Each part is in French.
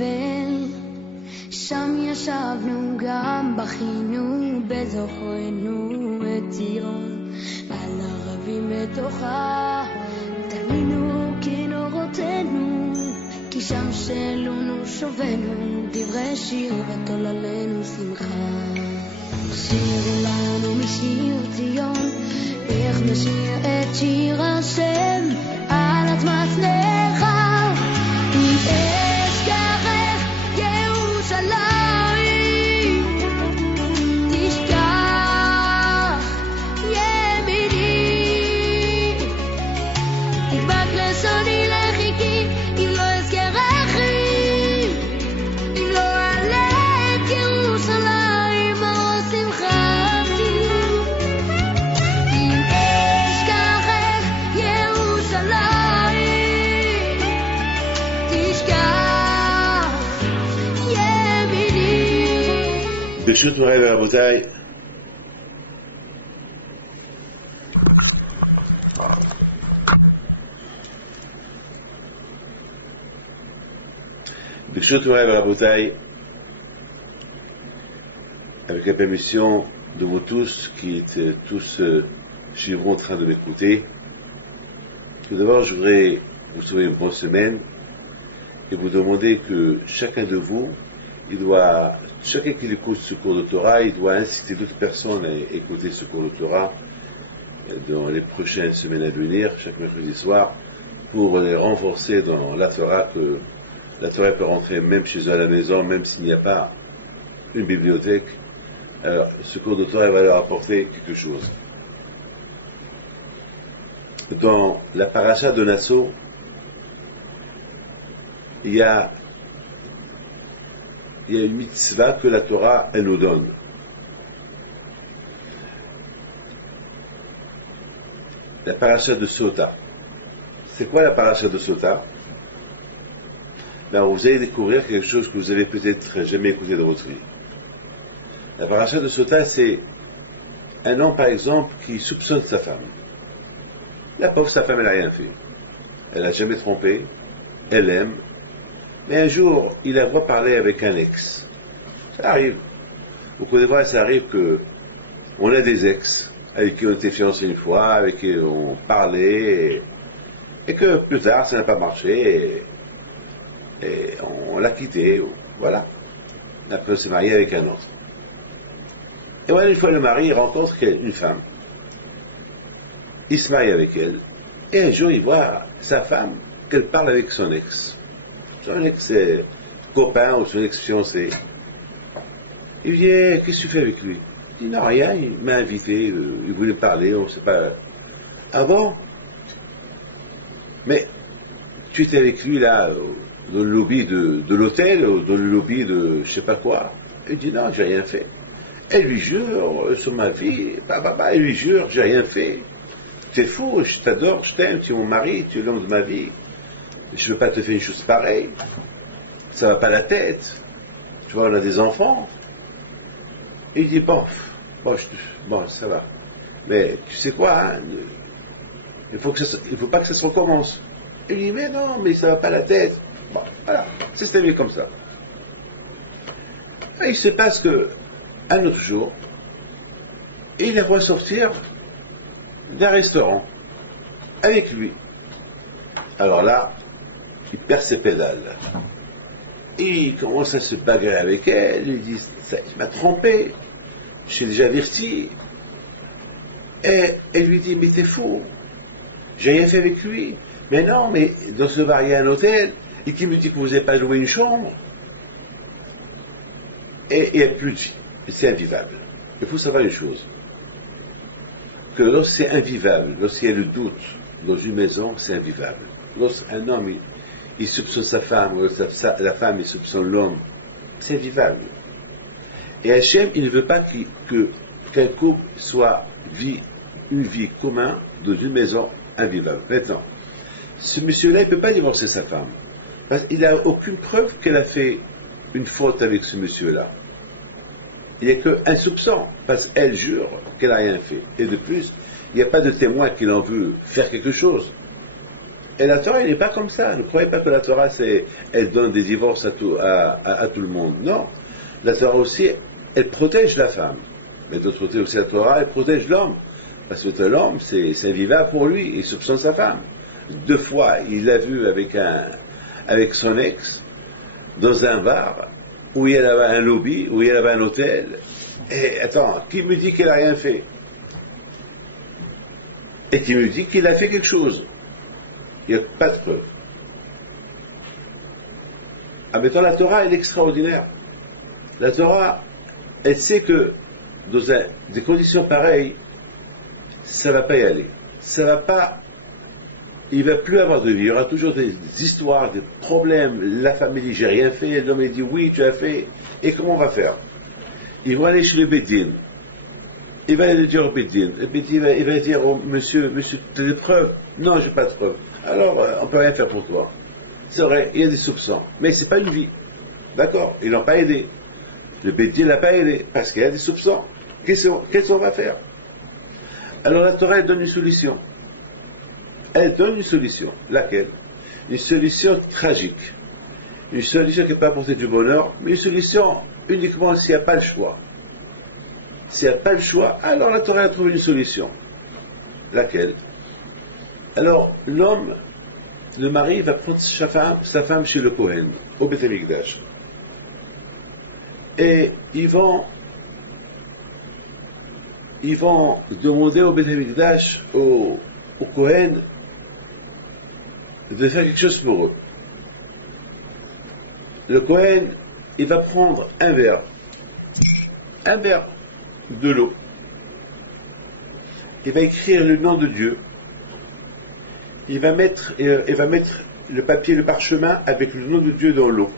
בבל, שם ישבנו גם בכינו בזוכרנו את ציון, על ערבים בתוכה תלינו כנורותינו, כי שם שלונו שובנו דברי שיר ותוללנו שמחה. שירו לנו משיר ציון, איך נשיר את שיר השם על אדמת נחל, אם אשכחך ירושלים תשכח ימיני, תדבק לשוני לחיקי אם לא אזכרכי, אם לא אעלה את ירושלים אור שמחתי, אם אשכחך ירושלים תשכח ימיני. ברשות מוריי ורבותיי, ברשות מוריי ורבותיי, avec la permission de vous tous qui êtes tous suivront en train de m'écouter, tout d'abord je voudrais vous souhaiter une bonne semaine et vous demander que chacun de vous, chacun qui écoute ce cours de Torah, il doit inciter d'autres personnes à écouter ce cours de Torah dans les prochaines semaines à venir, chaque mercredi soir, pour les renforcer dans la Torah, que la Torah peut rentrer même chez eux à la maison, même s'il n'y a pas une bibliothèque. Alors, ce cours de Torah va leur apporter quelque chose. Dans la paracha de Nassau, il y a une mitzvah que la Torah, elle nous donne. La paracha de Sota. C'est quoi la paracha de Sota? Ben, vous allez découvrir quelque chose que vous avez peut-être jamais écouté dans votre vie. La paracha de Sota, c'est un homme, par exemple, qui soupçonne sa femme. La pauvre, sa femme, elle n'a rien fait. Elle n'a jamais trompé, elle aime, mais un jour, il la voit parler avec un ex. Ça arrive. Au cours des fois, ça arrive qu'on a des ex, avec qui on était fiancés une fois, avec qui on parlait, et que plus tard, ça n'a pas marché, et on l'a quitté, voilà. Après, on s'est marié avec un autre. Et voilà, une fois le mari, il rencontre une femme. Il se marie avec elle, et un jour, il voit sa femme, qu'elle parle avec son ex. Son ex-copain ou son ex-fiancé. Il lui dit, qu'est-ce que tu fais avec lui? Il dit, non, rien, il m'a invité, il voulait me parler, on ne sait pas. Ah bon? Mais, tu étais avec lui, là, dans le lobby de l'hôtel, ou dans le lobby de je sais pas quoi? Il dit, non, j'ai rien fait. Elle lui jure, sur ma vie, elle lui jure, j'ai rien fait. Tu es fou, je t'adore, je t'aime, tu es mon mari, tu es l'homme de ma vie. Je ne veux pas te faire une chose pareille. Ça va pas la tête. Tu vois, on a des enfants. Et il dit, bon, ça va. Mais tu sais quoi, hein, il faut pas que ça se recommence. Il dit, mais non, mais ça va pas la tête. Bon, voilà, c'est terminé comme ça. Et il se passe un autre jour, il la voit sortir d'un restaurant avec lui. Alors là, il perd ses pédales. Et il commence à se bagarrer avec elle, il dit, il m'a trompé, je suis déjà averti. Et elle lui dit, mais t'es fou, j'ai rien fait avec lui. Mais non, mais dans ce bar, il y a un hôtel, et qui me dit que vous n'avez pas loué une chambre. Et il n'y a plus de vie, et c'est invivable. Il faut savoir une chose, que lorsque c'est invivable, lorsqu'il y a le doute dans une maison, c'est invivable. Lorsqu'un homme, il soupçonne sa femme, ou la femme, il soupçonne l'homme, c'est invivable. Et Hachem, il ne veut pas qu'un couple soit une vie commune dans une maison invivable. Maintenant, ce monsieur-là, il ne peut pas divorcer sa femme, parce qu'il n'a aucune preuve qu'elle a fait une faute avec ce monsieur-là. Il n'y a qu'un soupçon, parce qu'elle jure qu'elle n'a rien fait. Et de plus, il n'y a pas de témoin qui en veut faire quelque chose. Et la Torah, elle n'est pas comme ça. Ne croyez pas que la Torah, elle donne des divorces à tout le monde. Non. La Torah aussi, elle protège la femme. Mais d'autre côté aussi, la Torah, elle protège l'homme. Parce que l'homme, c'est invivable pour lui. Il soupçonne sa femme. 2 fois, il l'a vu avec son ex, dans un bar, où il y avait un lobby, où il y avait un hôtel. Et attends, qui me dit qu'il n'a rien fait? Et qui me dit qu'il a fait quelque chose? Il n'y a pas de preuve. Ah, maintenant, la Torah, elle est extraordinaire. La Torah, elle sait que dans des conditions pareilles, ça ne va pas y aller. Ça va pas. Il ne va plus avoir de vie. Il y aura toujours des histoires, des problèmes. La femme dit, j'ai rien fait. L'homme dit, oui, tu as fait. Et comment on va faire? Ils vont aller chez le Bédine. Il va aller dire au Bédine. Le Bédine, il va dire, oh, monsieur, tu as des preuves? Non, je n'ai pas de preuves. Alors, on ne peut rien faire pour toi. C'est vrai, il y a des soupçons. Mais ce n'est pas une vie. D'accord? Ils l'ont pas aidé. Le Bédine ne l'a pas aidé. Parce qu'il y a des soupçons. Qu'est-ce qu'on va faire? Alors la Torah, elle donne une solution. Elle donne une solution. Laquelle? Une solution tragique. Une solution qui ne peut pas apporter du bonheur, mais une solution uniquement s'il n'y a pas le choix. S'il n'y a pas le choix, alors la Torah a trouvé une solution. Laquelle? Alors, l'homme, le mari, va prendre sa femme chez le Kohen, au Beth Amikdash. Et ils vont demander au Beth Amikdash, au Kohen, de faire quelque chose pour eux. Le Kohen, il va prendre un verre de l'eau. Il va écrire le nom de Dieu. Il va mettre le papier, le parchemin avec le nom de Dieu dans l'eau.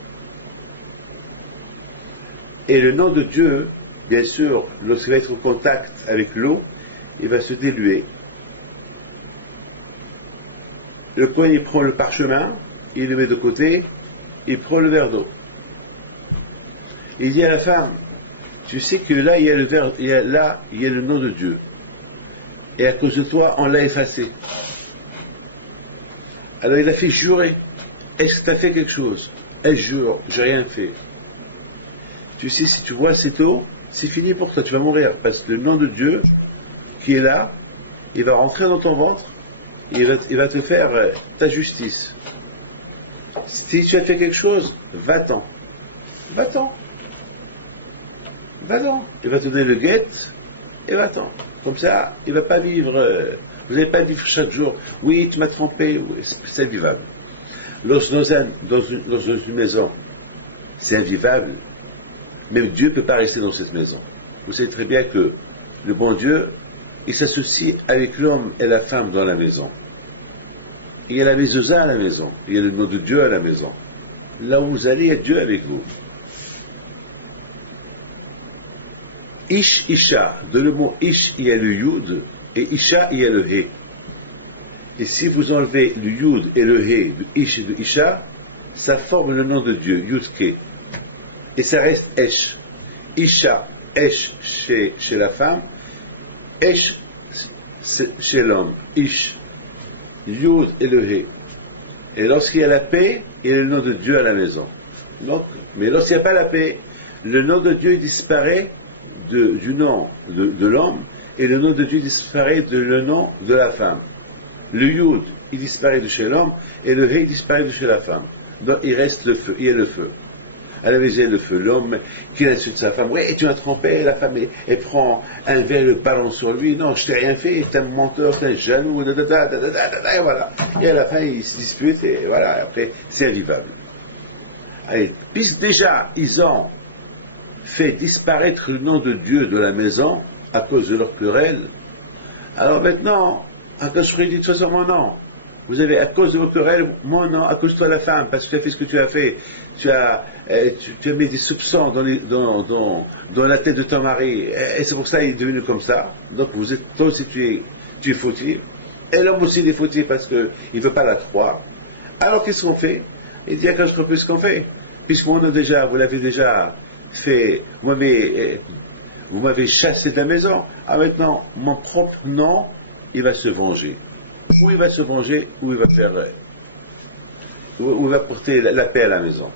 Et le nom de Dieu, bien sûr, lorsqu'il va être en contact avec l'eau, il va se diluer. Le Kohen, il prend le parchemin, il le met de côté, il prend le verre d'eau. Il dit à la femme, tu sais que là, il y a le nom de Dieu. Et à cause de toi, on l'a effacé. Alors il a fait jurer. Est-ce que tu as fait quelque chose? Elle jure, j'ai rien fait. Tu sais, si tu vois cette eau, c'est fini pour toi, tu vas mourir. Parce que le nom de Dieu, qui est là, il va rentrer dans ton ventre, et il va te faire ta justice. Si tu as fait quelque chose, va-t'en. Va-t'en. Va-t'en. Il va te donner le guet, et va-t'en. Comme ça, il ne va pas vivre, vous n'allez pas vivre chaque jour, oui, tu m'as trompé, oui, c'est invivable. Lorsque dans une maison, c'est invivable, même Dieu ne peut pas rester dans cette maison. Vous savez très bien que le bon Dieu, il s'associe avec l'homme et la femme dans la maison. Il y a la mezouza à la maison, il y a le nom de Dieu à la maison. Là où vous allez, il y a Dieu avec vous. Ish, Isha, dans le mot Ish, il y a le Yud, et Isha, il y a le He. Et si vous enlevez le Yud et le He de Ish et de Isha, ça forme le nom de Dieu, Yud-Ke. Et ça reste Esh. Isha, Esh chez la femme, Esh chez l'homme, Ish. Yud et le He. Et lorsqu'il y a la paix, il y a le nom de Dieu à la maison. Donc, mais lorsqu'il n'y a pas la paix, le nom de Dieu disparaît du nom de l'homme, et le nom de Dieu disparaît le nom de la femme. Le Yud, il disparaît de chez l'homme, et le He disparaît de chez la femme. Donc il reste le feu, il y a le feu. À la maison, le feu, l'homme qui insulte sa femme, ouais, tu m'as trompé, la femme, elle prend un verre, le balance sur lui, non, je t'ai rien fait, t'es un menteur, t'es un jaloux, et voilà. Et à la fin, ils se disputent, et voilà, après, c'est invivable. Allez, puisque déjà, ils ont fait disparaître le nom de Dieu de la maison, à cause de leur querelle, alors maintenant, Akash dit de toute façon, mon nom. Vous avez, à cause de vos querelles, mon nom, à cause de toi la femme, parce que tu as fait ce que tu as fait, tu as mis des soupçons dans la tête de ton mari, et c'est pour ça qu'il est devenu comme ça. Donc toi aussi tu es fautif, et l'homme aussi il est fautif parce qu'il ne veut pas la croire. Alors qu'est-ce qu'on fait? Il dit, Akash plus ce qu'on fait, puisque mon nom déjà, vous l'avez déjà fait, vous m'avez chassé de la maison, maintenant mon propre nom, il va se venger. Ou il va se venger, ou il va faire où il va porter la paix à la maison.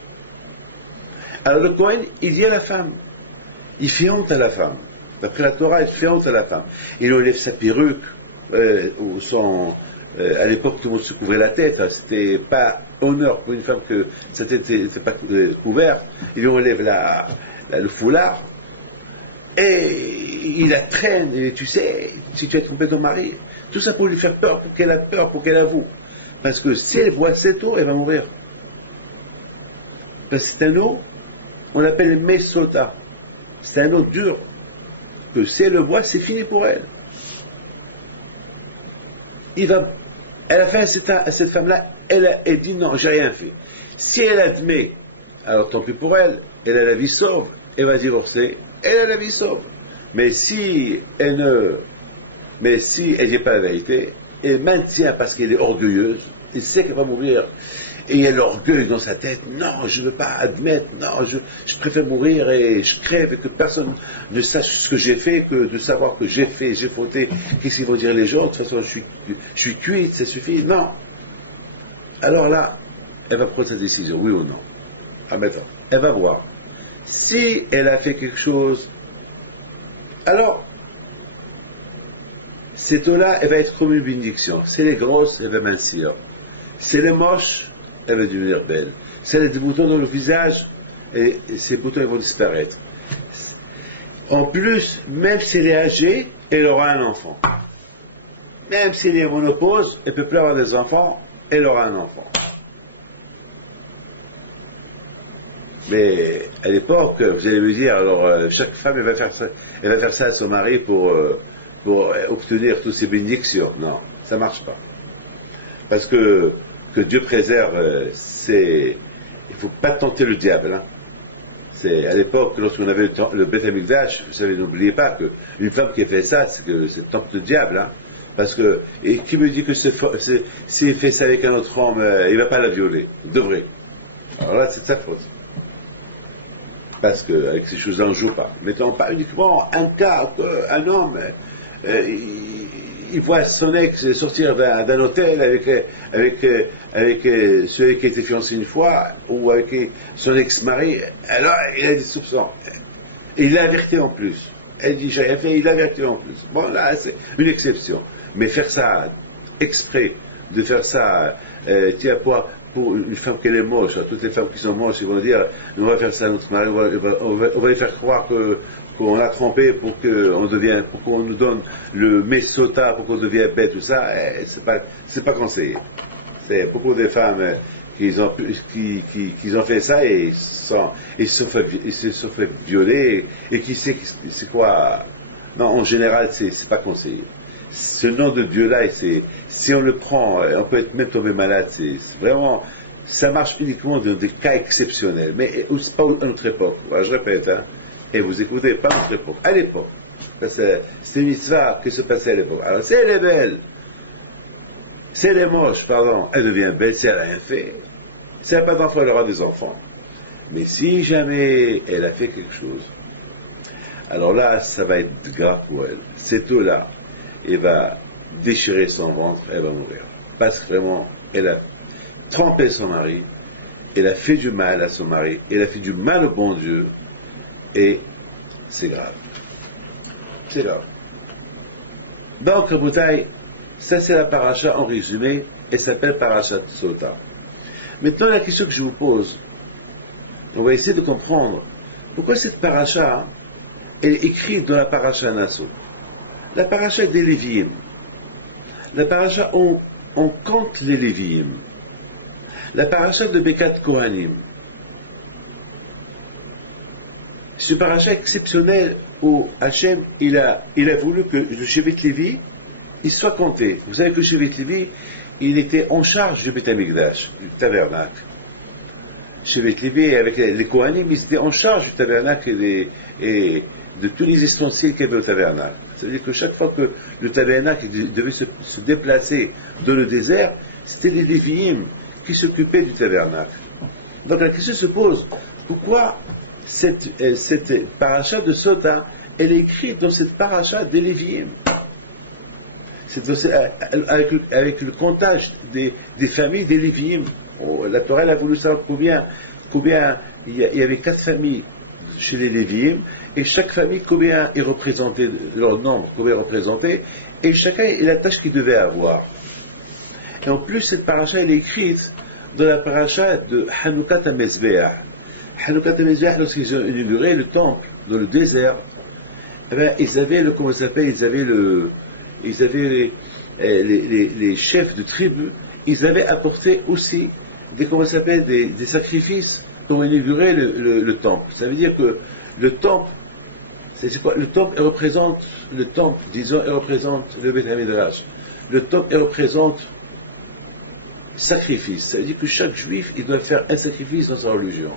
Alors le Kohen, il dit à la femme, il fait honte à la femme. D'après la Torah, il fait honte à la femme. Il enlève sa perruque, ou à l'époque, tout le monde se couvrait la tête. Hein, c'était pas honneur pour une femme que sa tête n'était pas couverte. Il lui enlève le foulard. Et il la traîne. Et tu sais, si tu as trompé ton mari, tout ça pour lui faire peur, pour qu'elle a peur, pour qu'elle avoue. Parce que si elle boit cette eau, elle va mourir. Parce que c'est un eau, on l'appelle mesota. C'est un eau dur. Que si elle le boit, c'est fini pour elle. À la fin, cette femme-là, elle dit non, j'ai rien fait. Si elle admet, alors tant pis pour elle, elle a la vie sauve, elle va divorcer, elle a la vie sauve. Mais si elle dit pas la vérité, elle maintient parce qu'elle est orgueilleuse, elle sait qu'elle va mourir, et elle a l'orgueil dans sa tête, non, je ne veux pas admettre, non, je préfère mourir et je crève et que personne ne sache ce que j'ai fait, que de savoir que j'ai fait, j'ai fauté, qu'est-ce qu'ils vont dire les gens, de toute façon je suis cuite, ça suffit, non. Alors là, elle va prendre sa décision, oui ou non. Ah maintenant, elle va voir. Si elle a fait quelque chose, alors, cette eau-là, elle va être comme une bénédiction. Si elle est grosse, elle va mincir. Si elle est moche, elle va devenir belle. Si elle a des boutons dans le visage, et ces boutons ils vont disparaître. En plus, même si elle est âgée, elle aura un enfant. Même si elle est monopause, elle ne peut plus avoir des enfants, elle aura un enfant. Mais à l'époque, vous allez me dire, alors chaque femme elle va faire ça à son mari pour obtenir toutes ces bénédictions. Non, ça ne marche pas. Parce que Dieu préserve, il ne faut pas tenter le diable. Hein. C'est à l'époque, lorsqu'on avait le Beth Amikdash, vous savez, n'oubliez pas qu'une femme qui a fait ça, c'est tente le diable. Hein. Parce que, et qui me dit que s'il fait ça avec un autre homme, il ne va pas la violer. Il devrait. Alors là, c'est de sa faute. Parce qu'avec ces choses-là, on ne joue pas. Mettons pas uniquement un cas qu'un homme, il voit son ex sortir d'un hôtel avec celui qui a été fiancé une fois, ou avec son ex-mari, alors il a des soupçons. Et il l'a averti en plus. Elle dit, j'ai rien fait, il l'a averti en plus. Bon, là, c'est une exception. Mais faire ça exprès, de faire ça, tiens, pour une femme qui est moche, toutes les femmes qui sont moches, ils vont dire, on va faire ça à notre mari, on va les faire croire qu'on l'a trompé pour qu'on nous donne le mesota, pour qu'on devienne bête, tout ça, c'est pas conseillé. C'est beaucoup de femmes qui ont fait ça et ils se sont fait violer, et qui sait c'est quoi. Non, en général, c'est pas conseillé. Ce nom de Dieu-là, si on le prend, on peut être même tombé malade, c'est vraiment, ça marche uniquement dans des cas exceptionnels, mais c'est pas à notre époque. Je répète, hein, et vous écoutez, pas à notre époque, à l'époque. C'est une histoire qui se passait à l'époque. Alors, si elle est belle, si elle est moche, pardon, elle devient belle si elle n'a rien fait. Si elle n'a pas d'enfant, elle aura des enfants. Mais si jamais elle a fait quelque chose, alors là, ça va être grave pour elle. Cette eau-là, elle va déchirer son ventre, elle va mourir. Parce que vraiment, elle a trompé son mari, elle a fait du mal à son mari, elle a fait du mal au bon Dieu, et c'est grave. C'est grave. Donc, Raboutaï, ça c'est la paracha en résumé, elle s'appelle paracha Sota. Maintenant, la question que je vous pose, on va essayer de comprendre pourquoi cette paracha, elle est écrite dans la paracha Nassau. La paracha des Lévi'im. La paracha, on compte les Lévi'im. La paracha de Bekat Kohanim. Ce paracha exceptionnel où Hachem, il a voulu que le Shevet Lévi, il soit compté. Vous savez que le Shevet Lévi, il était en charge du Beth Amikdash, du tabernacle. Shevet Lévi, avec les Kohanim, ils étaient en charge du tabernacle et de tous les ustensiles qu'il y avait au tabernacle. C'est-à-dire que chaque fois que le tabernacle devait se déplacer dans le désert, c'était les Lévi'im qui s'occupaient du tabernacle. Donc la question se pose, pourquoi cette paracha de Sota, elle est écrite dans cette paracha des Lévi'im? Avec le comptage des familles des Lévi'im. La Torah elle a voulu savoir combien il y avait 4 familles chez les Lévi'im, et chaque famille, combien est représenté, leur nombre, combien est représenté, et chacun est la tâche qu'il devait avoir. Et en plus, cette paracha, elle est écrite dans la paracha de Hanoukat HaMezbeach. Hanoukat HaMezbeach, lorsqu'ils ont inauguré le temple dans le désert, eh bien, ils avaient comment ça s'appelle, ils avaient les chefs de tribu, ils avaient apporté aussi des sacrifices pour inaugurer le temple. Ça veut dire que le temple, c'est quoi? Le temple représente le Beth HaMidrash. Le temple représente sacrifice. Ça veut dire que chaque juif, il doit faire un sacrifice dans sa religion.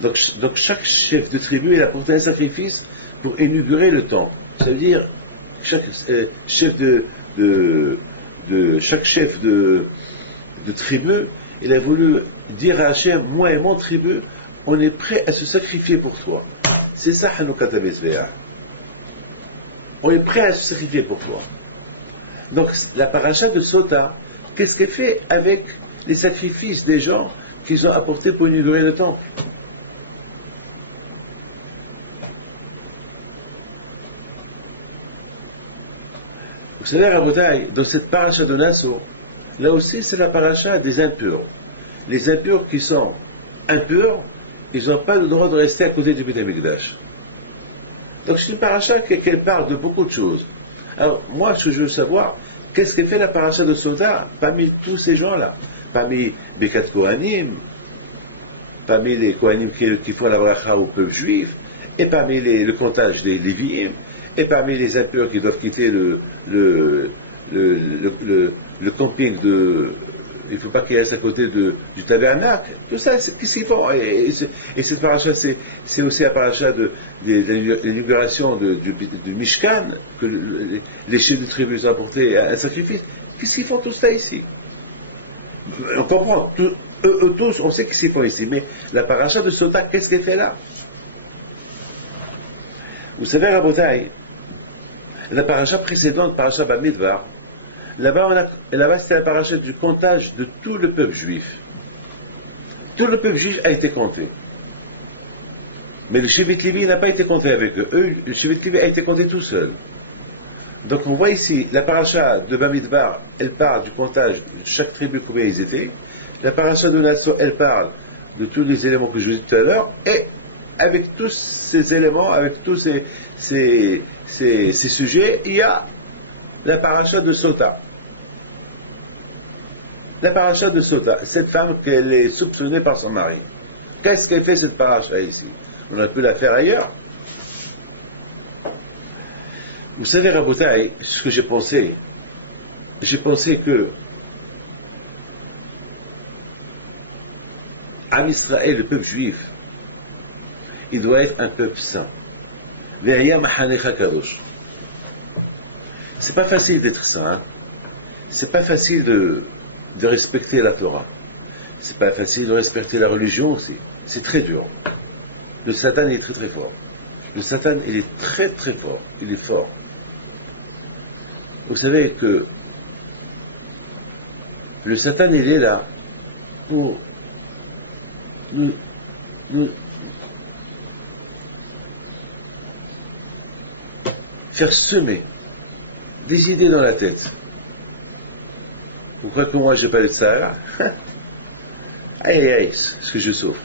Donc chaque chef de tribu, il a apporté un sacrifice pour inaugurer le temple. Ça veut dire chaque chef chaque chef de tribu, il a voulu dire à Hachem, moi et mon tribu, on est prêt à se sacrifier pour toi. C'est ça Hanoukat HaMezbeach. On est prêt à se sacrifier pour toi. Donc la paracha de Sota, qu'est-ce qu'elle fait avec les sacrifices des gens qu'ils ont apportés pour inaugurer le temple? Vous savez, Rabotai, dans cette paracha de Nassau, là aussi c'est la paracha des impurs. Les impurs qui sont impurs, ils n'ont pas le droit de rester à côté du Beth HaMikdash. Donc c'est une paracha qui parle de beaucoup de choses. Alors moi, ce que je veux savoir, qu'est-ce qu'elle fait la paracha de Sota parmi tous ces gens-là? Parmi Bekat Kohanim, parmi les Kohanim qui font la bracha au peuple juif, et parmi le comptage des Lévi'im, et parmi les impurs qui doivent quitter le camping il ne faut pas qu'ils restent à côté du tabernacle. Tout ça, qu'est-ce qu'ils font? Et cette paracha, c'est aussi la paracha de l'inauguration du Mishkan, que les chefs de tribu ont apporté un sacrifice. Qu'est-ce qu'ils font tout ça ici? On comprend, eux tous, on sait qu'est-ce qu'ils font ici, mais la paracha de Sota, qu'est-ce qu'elle fait là? Vous savez, Rabotai, la paracha précédente, paracha Bamidbar, là-bas, c'était la paracha du comptage de tout le peuple juif. Tout le peuple juif a été compté. Mais le Shevet Lévi n'a pas été compté avec eux. Le Shevet Lévi a été compté tout seul. Donc on voit ici, la paracha de Bamidbar, elle parle du comptage de chaque tribu, combien ils étaient. La paracha de Nassau, elle parle de tous les éléments que je vous ai dit tout à l'heure. Et avec tous ces éléments, avec tous ces sujets, il y a la paracha de Sota. La paracha de Sota, cette femme qu'elle est soupçonnée par son mari. Qu'est-ce qu'elle fait cette paracha ici? On aurait pu la faire ailleurs. Vous savez, Rabotai, ce que j'ai pensé que Am Israël, le peuple juif, il doit être un peuple saint. C'est pas facile d'être saint, hein? C'est pas facile de respecter la Torah. C'est pas facile de respecter la religion aussi. C'est très dur. Le Satan est très très fort. Le Satan, il est très très fort. Il est fort. Vous savez que le Satan, il est là pour nous faire semer des idées dans la tête. Vous croyez que moi j'ai pas de ça? Aïe aïe aïe, ce que je souffre.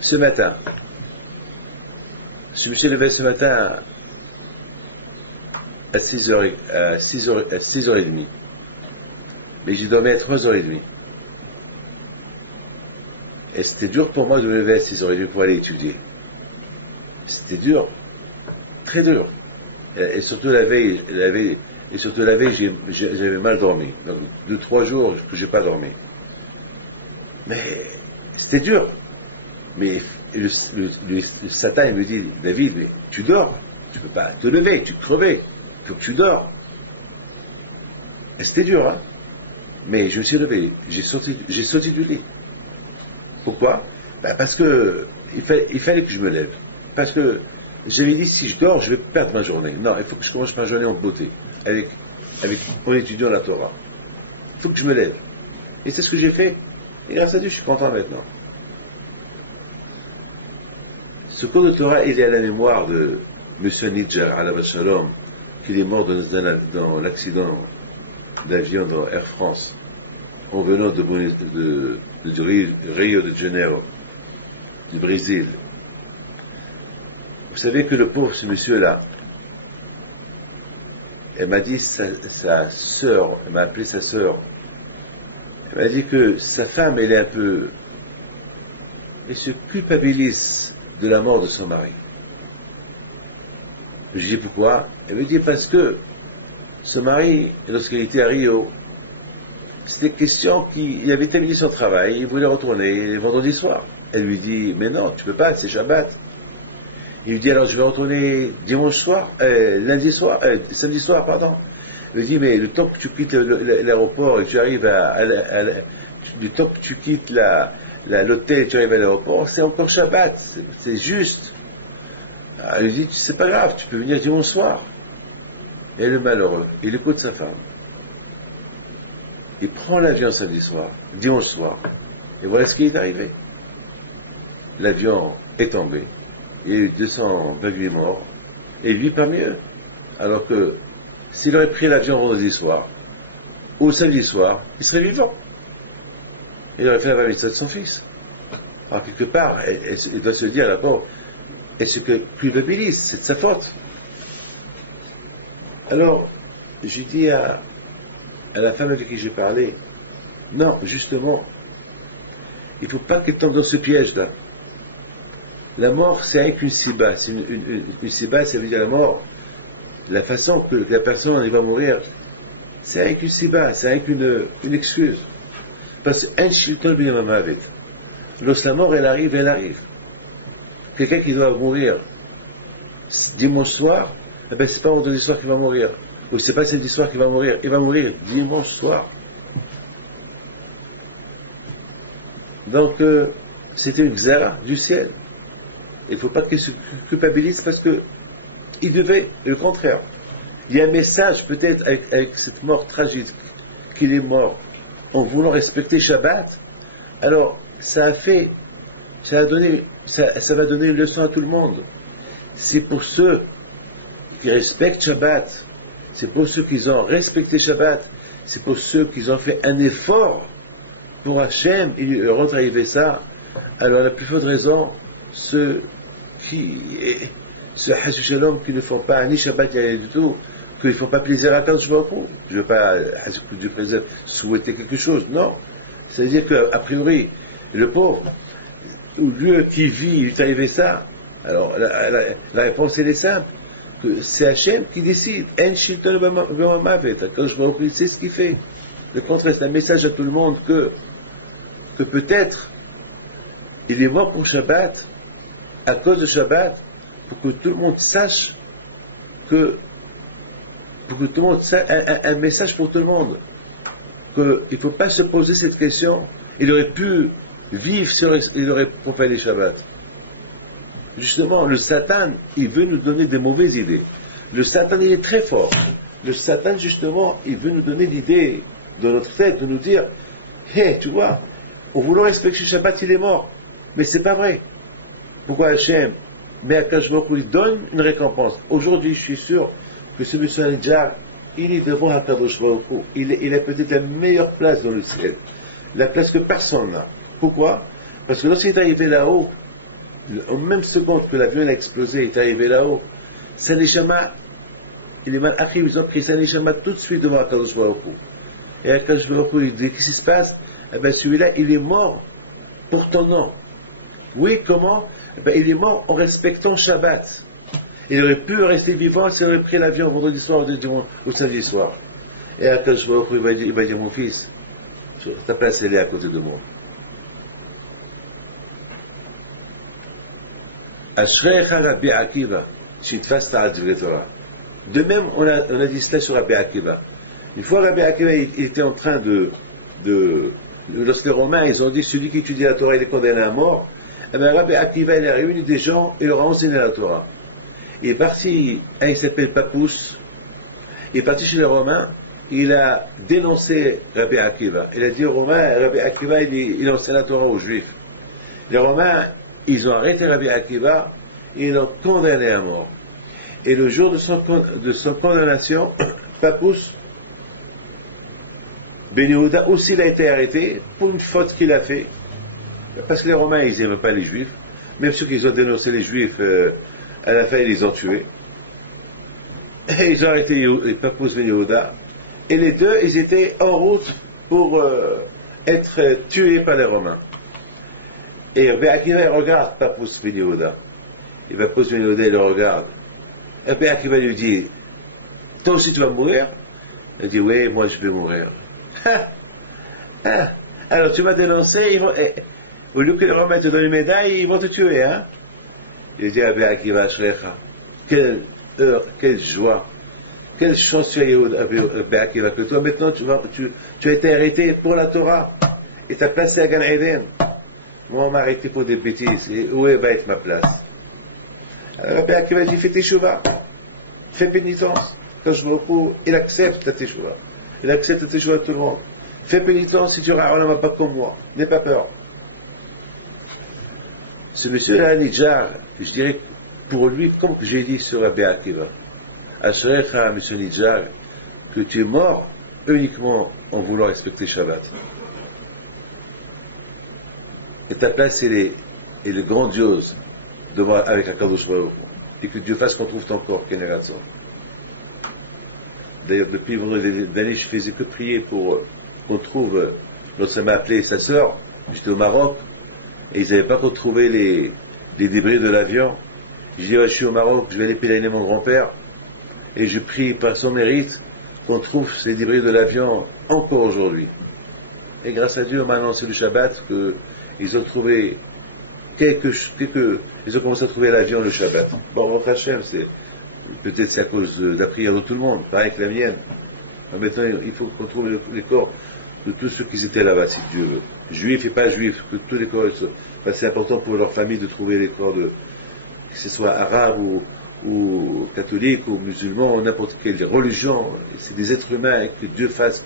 Ce matin, je me suis levé ce matin à 6h30. Mais j'ai dormi à 3h30. Et c'était dur pour moi de me lever à 6h30 pour aller étudier. C'était dur. Très dur. Et surtout la veille, j'avais mal dormi. Donc, 2-3 jours que j'ai pas dormi. Mais c'était dur. Mais le Satan, il me dit, David, mais tu dors. Tu peux pas te lever, tu te crevais. Il faut que tu dors. Et c'était dur, hein. Mais je me suis levé. J'ai sauté du lit. Pourquoi? Parce que il fallait que je me lève. Parce que j'avais dit, si je dors, je vais perdre ma journée. Non, il faut que je commence ma journée en beauté, en étudiant la Torah. il faut que je me lève. Et c'est ce que j'ai fait. Et grâce à Dieu, je suis content maintenant. Ce cours de Torah, il est à la mémoire de M. Nidjar, alav shalom, qui est mort dans l'accident d'avion dans Air France, en venant de Rio de Janeiro, du Brésil. Vous savez que le pauvre, ce monsieur-là, elle m'a dit, sa sœur, elle m'a appelé sa sœur, elle m'a dit que sa femme, elle est un peu, elle se culpabilise de la mort de son mari. Je lui dis pourquoi? Elle me dit parce que ce mari, lorsqu'il était à Rio, c'était question qu'il avait terminé son travail, il voulait retourner vendredi soir. Elle lui dit, mais non, tu peux pas, c'est Shabbat. Il lui dit, alors je vais retourner dimanche soir, samedi soir, pardon. Il lui dit, mais le temps que tu quittes l'aéroport et que tu arrives le temps que tu quittes l'hôtel et que tu arrives à l'aéroport, c'est encore Shabbat, c'est juste. Alors, il lui dit, c'est pas grave, tu peux venir dimanche soir. Et le malheureux, il écoute sa femme. Il prend l'avion dimanche soir, et voilà ce qui est arrivé. L'avion est tombé, il y a eu 228 morts, et lui parmi eux. Alors que s'il aurait pris l'avion vendredi soir, ou samedi soir, il serait vivant. Il aurait fait la bar mitzvah de son fils. Alors quelque part, il doit se dire, d'abord, est-ce que culpabilise, c'est de sa faute. Alors, j'ai dit à la femme avec qui j'ai parlé, non, justement, il ne faut pas qu'elle tombe dans ce piège-là. La mort, c'est avec une siba. Une siba, ça veut dire la mort. La façon que la personne va mourir, c'est avec une siba, c'est avec une excuse. Parce qu'un shilton binamavet. Lorsque la mort, elle arrive. Quelqu'un qui doit mourir dimanche soir, eh ben, c'est pas vendredi soir qu'il va mourir. Ou c'est pas samedi soir qu'il va mourir. Il va mourir dimanche soir. Donc, c'était une xéra du ciel. Il ne faut pas qu'il se culpabilise parce que il devait, le contraire. Il y a un message peut-être avec cette mort tragique, qu'il est mort en voulant respecter Shabbat. Alors, ça va donner une leçon à tout le monde. C'est pour ceux qui respectent Shabbat, c'est pour ceux qui ont respecté Shabbat, c'est pour ceux qui ont fait un effort pour Hachem, ils leur arrivé ça. Alors la plus forte raison, ceux Hashu Shalom qui ne font pas ni Shabbat ni rien du tout, qu'ils ne font pas plaisir à Kadosh Baruch Hu. Je ne veux pas, du président, souhaiter quelque chose, non. C'est-à-dire qu'a priori, le pauvre, ou lui qui vit, il est arrivé ça, alors la réponse elle est simple, que c'est Hachem qui décide. En shilton b'mamavet, Kadosh Baruch Hu, il sait ce qu'il fait. Le contraire, c'est un message à tout le monde que peut-être il est mort pour Shabbat, à cause de Shabbat, pour que tout le monde sache un message pour tout le monde, qu'il ne faut pas se poser cette question. Il aurait pu vivre il aurait profané Shabbat. Justement, le Satan, il veut nous donner des mauvaises idées. Le Satan, il est très fort. Le Satan, justement, il veut nous donner l'idée de notre tête, de nous dire, hé, tu vois, en voulant respecter Shabbat, il est mort. Mais c'est pas vrai. Pourquoi Hachem? Mais Akash Baruch Hu, il donne une récompense. Aujourd'hui, je suis sûr que ce monsieur Nidjar, il est devant Akadosh Baruch Hu. Il a peut-être la meilleure place dans le ciel. La place que personne n'a. Pourquoi? Parce que lorsqu'il est arrivé là-haut, en même seconde que l'avion a explosé, il est arrivé là-haut, sa neshama, les malachim, ils ont pris sa neshama tout de suite devant Akadosh Baruch Hu. Et Akadosh Baruch Hu, il dit, qu'est-ce qui se passe? Eh bien, celui-là, il est mort pour ton nom. Oui, comment? Eh bien, il est mort en respectant Shabbat. Il aurait pu rester vivant s'il aurait pris l'avion vendredi soir ou samedi soir. Et Akadosh Baruch Hu, il va dire, mon fils, ta place, elle est à côté de moi. Ashrecha Rabbi Akiva, shitfas ta'at divrei Torah. De même, on a dit cela sur Rabbi Akiva. Une fois, Rabbi Akiva, il était en train lorsque les Romains, ils ont dit, celui qui étudie la Torah, il est condamné à mort. Eh bien, Rabbi Akiva, il a réuni des gens, et leur a enseigné la Torah. Il est parti, il s'appelle Papous, il est parti chez les Romains, il a dénoncé Rabbi Akiva. Il a dit aux Romains, Rabbi Akiva, il enseigne la Torah aux Juifs. Les Romains, ils ont arrêté Rabbi Akiva, et ils l'ont condamné à mort. Et le jour de son condamnation, Pappus Ben Yehuda aussi il a été arrêté pour une faute qu'il a fait. Parce que les Romains, ils n'aimaient pas les Juifs. Même ceux qui ont dénoncé les Juifs, à la fin, ils les ont tués. Et ils ont arrêté Pappus Ben Yehuda. Et les deux, ils étaient en route pour être tués par les Romains. Et Rabbi Akiva, il regarde Pappus Ben Yehuda. Et Pappus Ben Yehuda, il le regarde. Et Rabbi Akiva lui dit, toi aussi tu vas mourir? Il dit, oui, moi je vais mourir. Alors tu m'as dénoncé, au lieu que les Romains te donnent une médaille, ils vont te tuer, hein? Il dit, Rabbi Akiva, Shrecha, quelle heure, quelle joie, quelle chance tu as, Rabbi Akiva, que toi maintenant tu as été arrêté pour la Torah, et tu as placé à Gan Eden. Moi on m'a arrêté pour des bêtises, et où va être ma place? Alors Rabbi Akiva dit, fais teshuva, fais pénitence. Quand je me repose, il accepte la teshuva. Il accepte la teshuva de tout le monde. Fais pénitence si tu auras un pas comme moi. N'aie pas peur. Ce monsieur-là, Nidjar, je dirais pour lui, comme j'ai dit sur Rabbi Akiva, Asherecha, monsieur Nidjar, que tu es mort uniquement en voulant respecter Shabbat. Et ta place, elle est grandiose devant, avec Akadosh Baruch Hu. Et que Dieu fasse qu'on trouve ton corps, Keneratson. D'ailleurs, depuis vendredi dernier, je faisais que prier pour qu'on trouve. Lorsqu'elle m'a appelé sa sœur, j'étais au Maroc, et ils n'avaient pas retrouvé les débris de l'avion. Je dis, je suis au Maroc, je vais aller pèleriner mon grand-père, et je prie par son mérite qu'on trouve ces débris de l'avion encore aujourd'hui. Et grâce à Dieu, on m'a annoncé le Shabbat qu'ils ont trouvé ils ont commencé à trouver l'avion le Shabbat. Bon, votre Hachem, peut-être c'est à cause de la prière de tout le monde, pareil que la mienne. Alors maintenant, il faut qu'on trouve les corps de tous ceux qui étaient là-bas, si Dieu veut. Juifs et pas juifs, que tous les corps soient. Enfin, c'est important pour leur famille de trouver les corps que ce soit arabes ou catholiques ou musulmans ou n'importe quelle religion. C'est des êtres humains et que Dieu fasse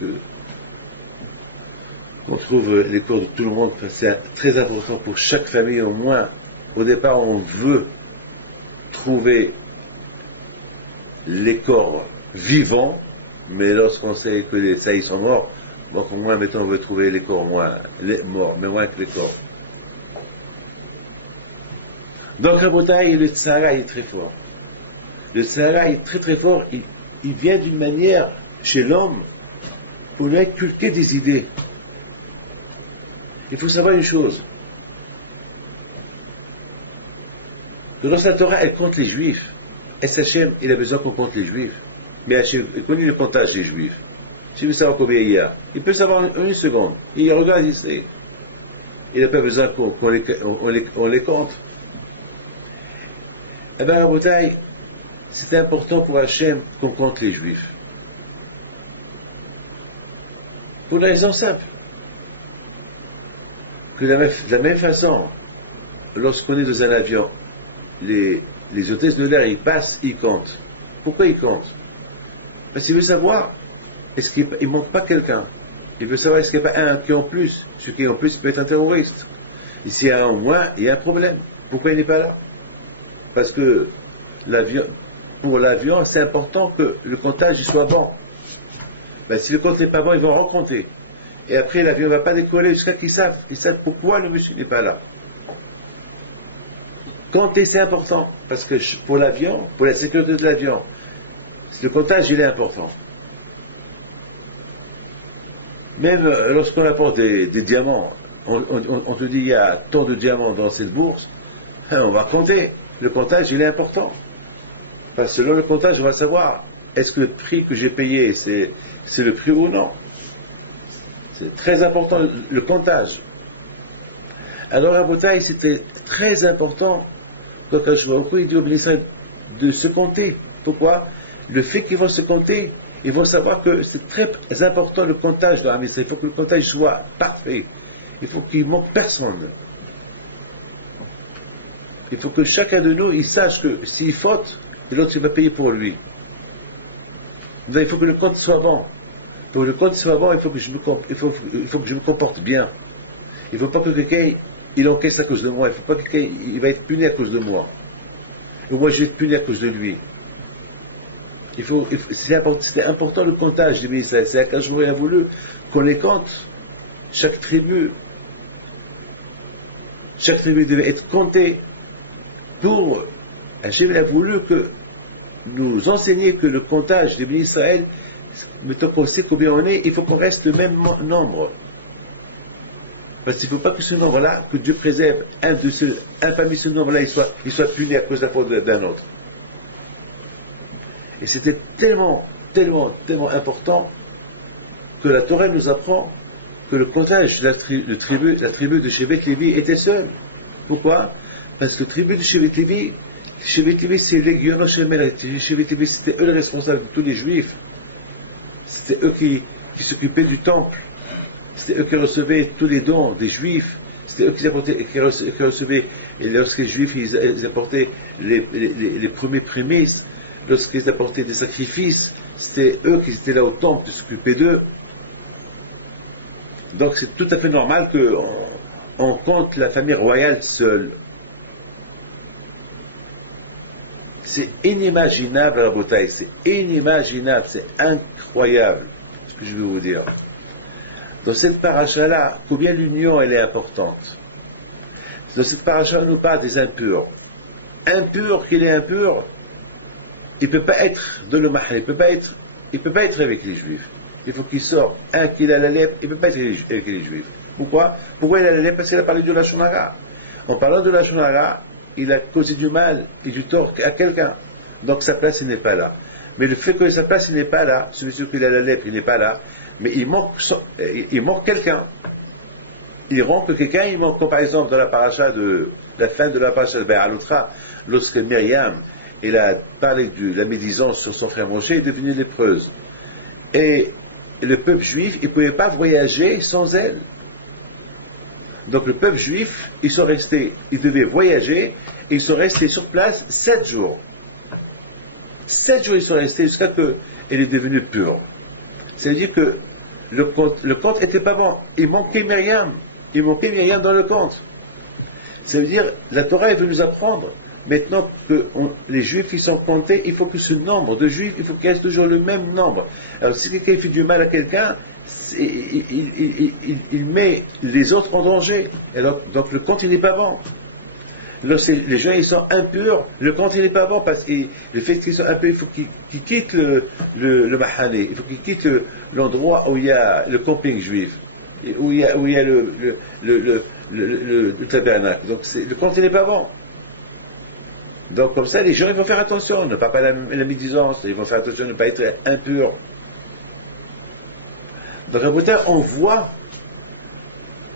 qu'on trouve les corps de tout le monde. Enfin, c'est très important pour chaque famille au moins. Au départ, on veut trouver les corps vivants, mais lorsqu'on sait que les saïs sont morts, donc au moins maintenant on veut trouver les corps morts, mais moins que les corps. Donc Rabotai, le Tzara est très fort. Le Tzara est très très fort, il vient d'une manière chez l'homme pour lui inculquer des idées. Il faut savoir une chose, que dans sa Torah, elle compte les Juifs. Et Hachem, il a besoin qu'on compte les Juifs. Mais Hachem, il connaît le comptage des Juifs. S'il veut savoir combien il y a, il peut savoir en une seconde. Il regarde, il sait. Il n'a pas besoin qu'on les compte. Eh bien, à Rabotai, c'est important pour Hachem qu'on compte les Juifs. Pour la raison simple. Que de la même façon, lorsqu'on est dans un avion, les hôtesses de l'air, ils passent, ils comptent. Pourquoi ils comptent? Parce qu'il veut savoir, est-ce qu'il ne manque pas quelqu'un? Il veut savoir, est-ce qu'il n'y a pas un qui est en plus? Celui qui est en plus peut être un terroriste. Et s'il y a un en moins, il y a un problème. Pourquoi il n'est pas là? Parce que pour l'avion, c'est important que le comptage soit bon. Ben, si le compte n'est pas bon, ils vont rencontrer. Et après, l'avion ne va pas décoller jusqu'à qu'ils savent pourquoi le monsieur n'est pas là. Compter, c'est important, parce que pour l'avion, pour la sécurité de l'avion, le comptage, il est important. Même lorsqu'on apporte des diamants, on te dit il y a tant de diamants dans cette bourse, on va compter. Le comptage, il est important. Parce que selon le comptage, on va savoir, est-ce que le prix que j'ai payé, c'est le prix ou non? C'est très important, le comptage. Alors à Botaï, c'était très important, quand il dit aux bénéficiaires de se compter. Pourquoi? Le fait qu'ils vont se compter, ils vont savoir que c'est très important le comptage dans la mission. Il faut que le comptage soit parfait. Il faut qu'il ne manque personne. Il faut que chacun de nous, il sache que s'il faute, l'autre il va payer pour lui. Il faut que le compte soit bon. Pour que le compte soit bon, il faut que je me comporte bien. Il ne faut pas que quelqu'un il encaisse à cause de moi. Il ne faut pas que quelqu'un il va être puni à cause de moi. Ou moi je vais être puni à cause de lui. C'était important le comptage des ministères. C'est quand je m'aurais voulu qu'on les compte. Chaque tribu devait être comptée. Pour Hachem a voulu que nous enseigner que le comptage des bénis Israël, mettons qu'on sait combien on est, il faut qu'on reste le même nombre. Parce qu'il ne faut pas que ce nombre-là, que Dieu préserve un parmi ce nombre-là, il soit puni à cause de la faute d'un autre. Et c'était tellement important que la Torah nous apprend que le comptage de la tribu de Shevet Lévi était seul. Pourquoi? Parce que la tribu de Shevet Lévi, c'est les Guillaume Shemel. Shevet Lévi, c'était eux les responsables de tous les Juifs. C'était eux qui s'occupaient du temple. C'était eux qui recevaient tous les dons des Juifs. C'était eux qui recevaient, et lorsque les Juifs ils apportaient les premiers prémices, lorsqu'ils apportaient des sacrifices, c'était eux qui étaient là au temple, qui s'occupaient d'eux. Donc c'est tout à fait normal qu'on compte la famille royale seule. C'est inimaginable, la bataille, c'est inimaginable, c'est incroyable ce que je vais vous dire. Dans cette paracha-là, combien l'union elle est importante. Dans cette paracha, on nous parle des impurs. Impur, qu'il est impur, il ne peut pas être de l'Omahal, il ne peut pas être avec les Juifs. Il faut qu'il sorte. Qu'il a la lèpre, il ne peut pas être avec les Juifs. Pourquoi il a la lèpre? Parce qu'il a parlé de la Lachon Hara. En parlant de la Lachon Hara, il a causé du mal et du tort à quelqu'un. Donc sa place, il n'est pas là. Mais le fait que sa place, il n'est pas là, celui qui a la lèpre, il n'est pas là, mais il manque quelqu'un. Il manque quelqu'un, il manque, comme par exemple dans la paracha la fin de la paracha de Be'alotra, lorsque Myriam, elle a parlé de la médisance sur son frère Moshe, elle est devenue lépreuse. Et le peuple juif, il ne pouvait pas voyager sans elle. Donc le peuple juif, ils devaient voyager, et ils sont restés sur place 7 jours. 7 jours ils sont restés jusqu'à ce qu'elle est devenue pure. C'est-à-dire que le compte n'était pas bon. Il manquait Myriam dans le compte. Ça veut dire, la Torah veut nous apprendre, maintenant que les Juifs ils sont comptés, il faut que ce nombre de Juifs, il faut qu'il reste toujours le même nombre. Alors si quelqu'un fait du mal à quelqu'un, il met les autres en danger. Alors, donc le compte il n'est pas bon. Lorsque les gens ils sont impurs, le compte il n'est pas bon parce que le fait qu'ils sont impurs, il faut qu'ils quittent le Mahané, il faut qu'ils quittent l'endroit où il y a le camping juif, où il y a le tabernacle. Donc le compte il n'est pas bon. Donc comme ça les gens ils vont faire attention, ne pas la médisance, ils vont faire attention de ne pas être impurs. Donc à Boutin, on voit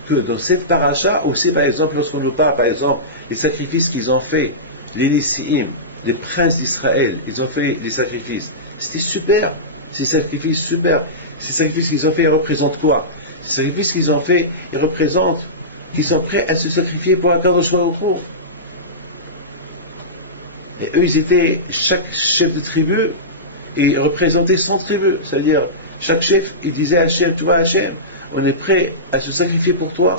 que dans cette paracha, aussi par exemple, lorsqu'on nous parle par exemple des sacrifices qu'ils ont fait, les Nissim, les princes d'Israël, ils ont fait les sacrifices. C'était super, ces sacrifices super. Ces sacrifices qu'ils ont fait, ils représentent quoi? Ces sacrifices qu'ils ont fait, ils représentent qu'ils sont prêts à se sacrifier pour un cadre choix au cours. Et eux, ils étaient, chaque chef de tribu, et représentait son tribu. C'est-à-dire, chaque chef, il disait à Hachem, tu vois Hachem, on est prêt à se sacrifier pour toi.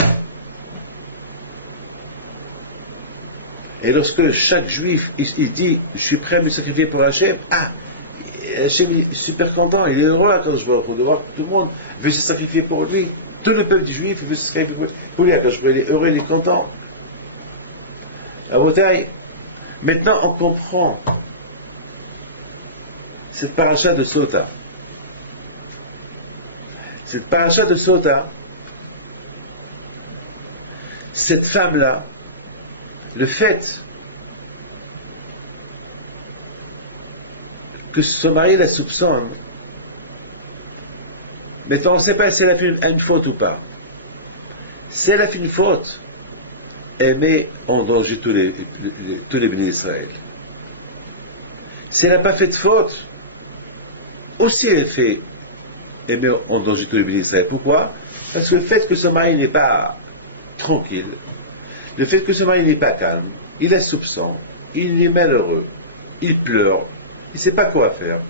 Et lorsque chaque juif, il dit, je suis prêt à me sacrifier pour Hachem, Hachem est super content, il est heureux quand je vois, de voir que tout le monde veut se sacrifier pour lui. Tout le peuple juif veut se sacrifier pour lui, quand je vois, il est heureux, il est content. À Botaï, maintenant on comprend cette paracha de Sota. Cette paracha de Sota, cette femme-là, le fait que son mari la soupçonne, maintenant on ne sait pas si elle a fait une faute ou pas. Si elle a fait une faute, elle met en danger tous les bénis d'Israël. Si elle n'a pas fait de faute, aussi elle fait et met en danger tous les bénis d'Israël. Pourquoi? Parce que le fait que son mari n'est pas tranquille, le fait que son mari n'est pas calme, il a soupçon, il est malheureux, il pleure, il ne sait pas quoi faire.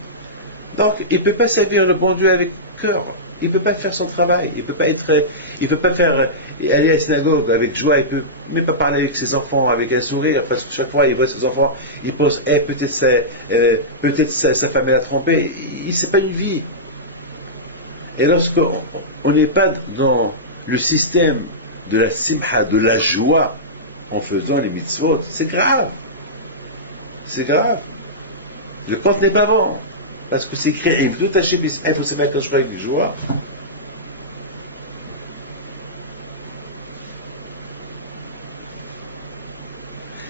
Donc, il ne peut pas servir le bon Dieu avec cœur. Il ne peut pas faire son travail. Il ne peut pas faire aller à la synagogue avec joie. Il ne peut même pas parler avec ses enfants avec un sourire, parce que chaque fois il voit ses enfants, il pense, peut-être sa femme l'a trompé. C'est pas une vie. Et lorsqu'on n'est pas dans le système de la simha, de la joie, en faisant les mitzvot, c'est grave. C'est grave. Le compte n'est pas bon. Parce que c'est écrit, il faut se mettre avec joie.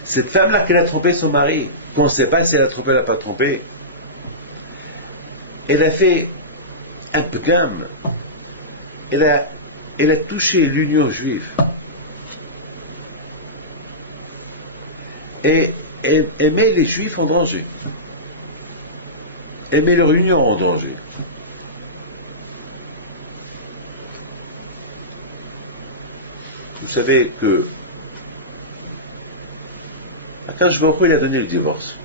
Cette femme-là, qu'elle a trompé son mari, qu'on ne sait pas si elle a trompé ou elle n'a pas trompé, elle a fait un pgam. Elle a touché l'union juive. Et elle met les juifs en danger. Elle met leur union en danger. Vous savez que Akadosh Baruch Hu, il a donné le divorce.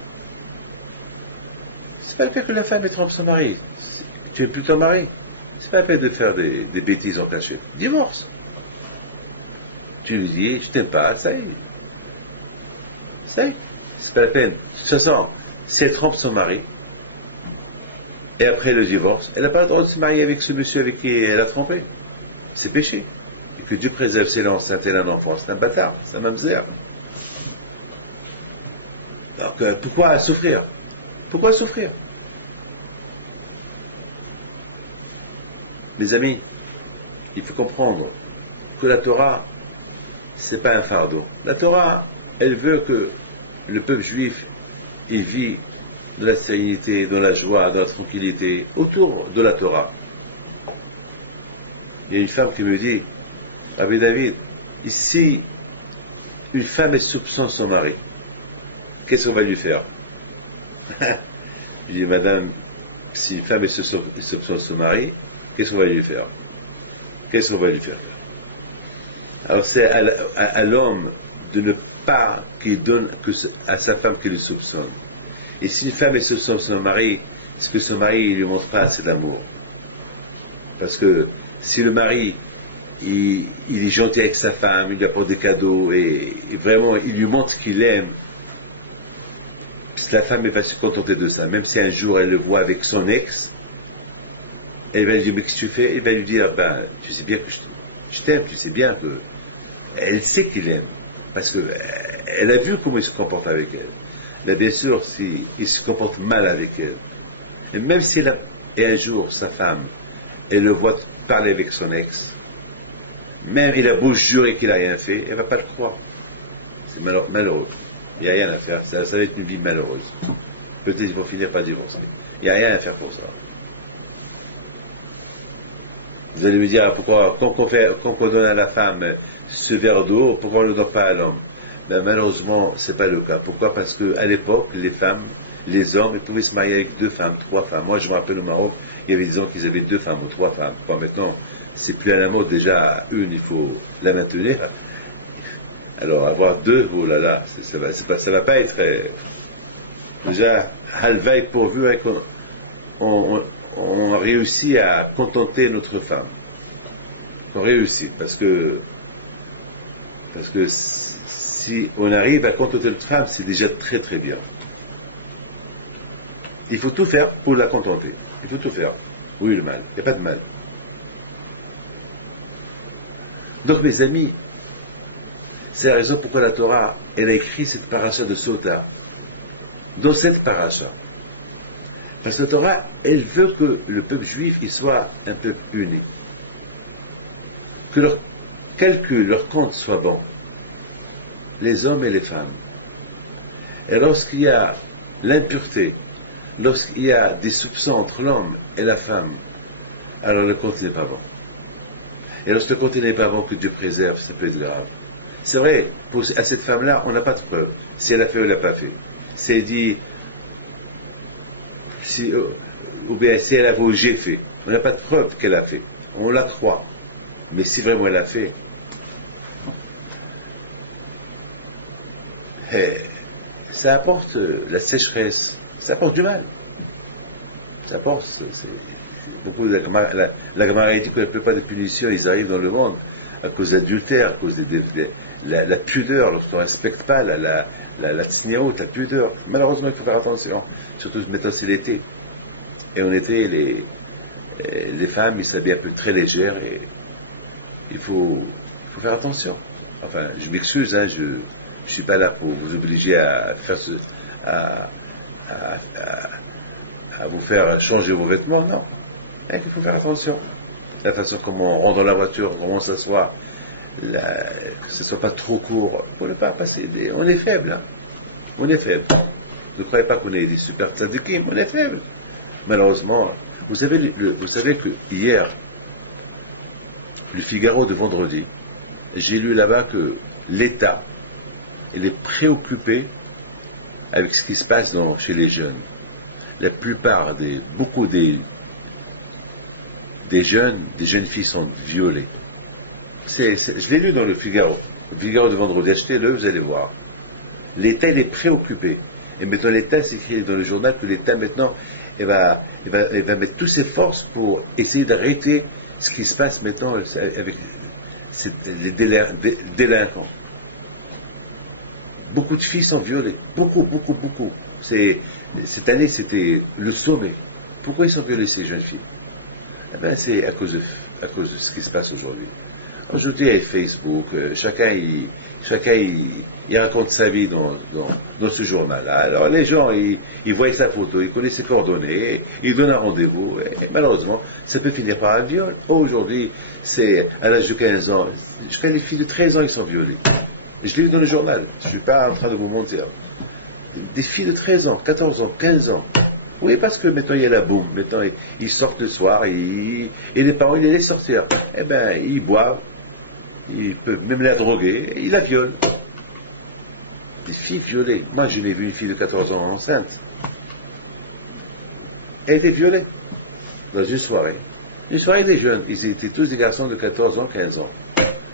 C'est pas le fait que la femme trompe son mari. Tu es plus ton mari. C'est pas la peine de faire des bêtises en cachette. Divorce. Tu lui dis, je t'aime pas, ça y est. Ça y est. C'est pas la peine. De toute façon, si elle trompe son mari, et après le divorce, elle n'a pas le droit de se marier avec ce monsieur avec qui elle a trompé. C'est péché. Et que Dieu préserve si elle est enceinte et elle a un enfant, c'est un bâtard, c'est un mamzer. Donc pourquoi souffrir? Pourquoi souffrir? Mes amis, il faut comprendre que la Torah, c'est pas un fardeau. La Torah, elle veut que le peuple juif, il vit dans la sérénité, dans la joie, dans la tranquillité, autour de la Torah. Il y a une femme qui me dit, Rabbi David, ici, une femme elle soupçonne son mari, qu'est-ce qu'on va lui faire? Je dis, madame, si une femme elle soupçonne son mari, qu'est-ce qu'on va lui faire? Qu'est-ce qu'on va lui faire? Alors c'est à l'homme de ne pas qu'il donne à sa femme qu'il le soupçonne. Et si une femme elle soupçonne son mari, c'est que son mari ne lui montre pas assez d'amour. Parce que si le mari il est gentil avec sa femme, il lui apporte des cadeaux et vraiment il lui montre qu'il l'aime, la femme elle va se contenter de ça. Même si un jour elle le voit avec son ex, elle va lui dire, mais qu'est-ce que tu fais? Il va lui dire, ben, tu sais bien que je t'aime, tu sais bien que... Elle sait qu'il aime, parce qu'elle a vu comment il se comporte avec elle. Mais bien sûr, s'il se comporte mal avec elle, et même si et un jour, sa femme, elle le voit parler avec son ex, même il a beau jurer qu'il n'a rien fait, elle ne va pas le croire. C'est malheureux. Il n'y a rien à faire, ça va être une vie malheureuse. Peut-être qu'ils vont finir par divorcer. Il n'y a rien à faire pour ça. Vous allez me dire, pourquoi, quand on donne à la femme ce verre d'eau, pourquoi on ne le donne pas à l'homme? Ben, malheureusement, ce n'est pas le cas. Pourquoi? Parce qu'à l'époque, les hommes, ils pouvaient se marier avec 2 femmes, 3 femmes. Moi, je me rappelle au Maroc, il y avait des hommes qui avaient 2 femmes ou 3 femmes. Maintenant, c'est plus à la mode. Déjà, une, il faut la maintenir. Alors, avoir 2, oh là là, ça va pas être... déjà, halvaï pourvu hein, on réussit à contenter notre femme. On réussit, parce que si on arrive à contenter notre femme, c'est déjà très très bien. Il faut tout faire pour la contenter. Il faut tout faire. Oui, le mal. Il n'y a pas de mal. Donc, mes amis, c'est la raison pourquoi la Torah, elle a écrit cette paracha de Sota. Dans cette paracha, parce que la Torah, elle veut que le peuple juif il soit un peuple uni. Que leur calcul, leur compte soit bon. Les hommes et les femmes. Et lorsqu'il y a l'impureté, lorsqu'il y a des soupçons entre l'homme et la femme, alors le compte n'est pas bon. Et lorsque le compte n'est pas bon, que Dieu préserve, ça peut être grave. C'est vrai, à cette femme-là, on n'a pas de preuve. Si elle a fait ou elle n'a pas fait. Si elle dit... ou bien si elle a dit j'ai fait, on n'a pas de preuve qu'elle a fait, on la croit, mais si vraiment elle a fait, ça apporte la sécheresse, ça apporte du mal, Ça pense. Beaucoup de la Gemara dit que la plupart des punitions, ils arrivent dans le monde à cause d'adultère, à cause la pudeur, lorsqu'on ne respecte pas la tsniaout, la pudeur. Malheureusement, il faut faire attention, surtout maintenant c'est l'été. Et en été, les femmes, ils s'habillent un peu très légères et il faut faire attention. Enfin, je m'excuse, hein, je suis pas là pour vous obliger à faire à vous faire changer vos vêtements, non. Il faut faire attention. La façon comment on rentre dans la voiture, comment on s'assoit, que ce soit pas trop court, pour ne pas passer on est faible, hein. On est faible. Ne croyez pas qu'on est des super tzadikim, on est faible. Malheureusement, vous savez que hier, le Figaro de vendredi, j'ai lu là-bas que l'État, il est préoccupé avec ce qui se passe chez les jeunes. La plupart beaucoup des jeunes filles sont violées. Je l'ai lu dans le Figaro de vendredi, achetez-le, vous allez voir. L'État, il est préoccupé. Et maintenant, l'État, c'est écrit dans le journal que l'État, maintenant, il va mettre toutes ses forces pour essayer d'arrêter ce qui se passe maintenant avec les délinquants. Beaucoup de filles sont violées. Beaucoup. Cette année, c'était le sommet. Pourquoi ils sont violés, ces jeunes filles? Eh bien, c'est à cause de ce qui se passe aujourd'hui. Aujourd'hui, avec Facebook, chacun il raconte sa vie dans ce journal-là. Alors, les gens, ils voient sa photo, ils connaissent ses coordonnées, ils donnent un rendez-vous, et malheureusement, ça peut finir par un viol. Aujourd'hui, c'est à l'âge de 15 ans, jusqu'à les filles de 13 ans, ils sont violées. Je l'ai vu dans le journal, je ne suis pas en train de vous mentir. Des filles de 13 ans, 14 ans, 15 ans. Oui, parce que maintenant il y a la boum, maintenant ils sortent le soir, et les parents ils les laissent sortir. Eh bien, ils boivent, ils peuvent même la droguer, et ils la violent. Des filles violées. Moi, je l'ai vu une fille de 14 ans enceinte. Elle était violée dans une soirée. Une soirée des jeunes, ils étaient tous des garçons de 14 ans, 15 ans.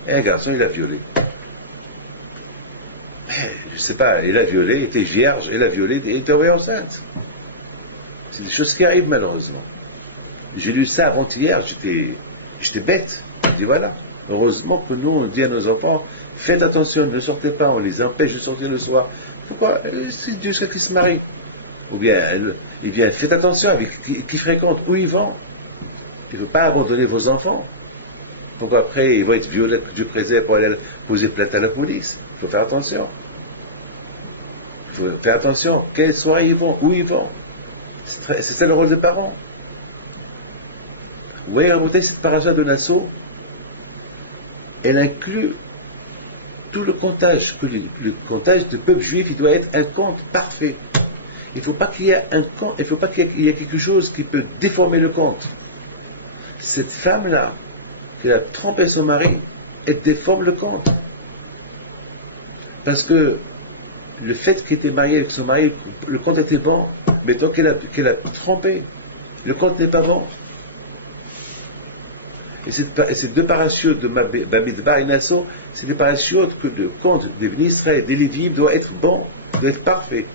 Et un garçon, il l'a violée. Je ne sais pas, elle a violé, elle était vierge, elle a violé, elle était tombée enceinte. C'est des choses qui arrivent malheureusement. J'ai lu ça avant-hier, j'étais bête. Je dis voilà, heureusement que nous on dit à nos enfants, faites attention, ne sortez pas, on les empêche de sortir le soir. Pourquoi? C'est jusqu'à qu'ils se marient. Ou bien, faites attention avec qui fréquente, où ils vont. Il ne faut pas abandonner vos enfants. Pourquoi après ils vont être violés, que Dieu préserve pour aller poser plainte à la police. Il faut faire attention. Il faut faire attention, quelle soirée ils vont, où ils vont. C'est ça le rôle des parents. Vous voyez, remontez cette paracha de Nassau, elle inclut tout le comptage, que le comptage du peuple juif, il doit être un compte parfait. Il ne faut pas qu'il y ait il faut pas qu'il y ait quelque chose qui peut déformer le compte. Cette femme-là, qui a trompé son mari, elle déforme le compte. Parce que le fait qu'elle était mariée avec son mari, le compte était bon. Mais tant qu'elle a trompé, le compte n'est pas bon. Et ces deux parachutes de Bamidbar et Nassau, c'est des parachutes que le compte des Bnei Israël, des Lévites, doit être bon, doit être parfait.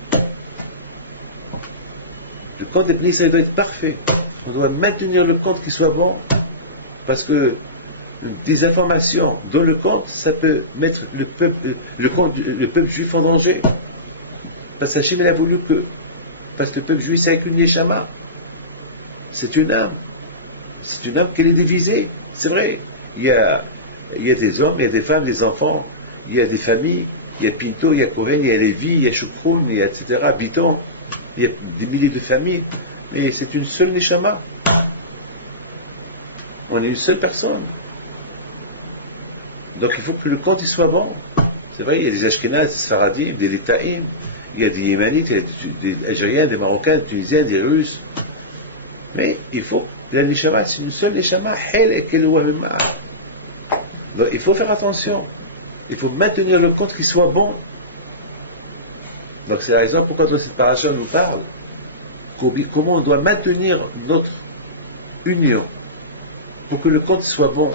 Le compte des Bnei Israël doit être parfait. On doit maintenir le compte qui soit bon, parce que des informations dans le compte, ça peut mettre le peuple juif en danger. Parce qu'Hachem a voulu parce que le peuple juif, c'est avec une Neshama. C'est une âme. C'est une âme qu'elle est divisée. C'est vrai. Il y a des hommes, il y a des femmes, des enfants, il y a des familles, il y a Pinto, il y a Cohen, il y a Lévi, il y a Choukroun, il y a etc., Biton, il y a des milliers de familles. Mais c'est une seule Neshama. On est une seule personne. Donc il faut que le compte il soit bon. C'est vrai, il y a des Ashkénazes, des Sfaradim, des Litaïm, il y a des Yémanites, il y a des Algériens, des Marocains, des Tunisiens, des Russes. Mais il faut, la Neshama, c'est une seule Neshama, donc il faut faire attention. Il faut maintenir le compte qui soit bon. Donc c'est la raison pourquoi dans cette paracha on nous parle comment on doit maintenir notre union pour que le compte soit bon.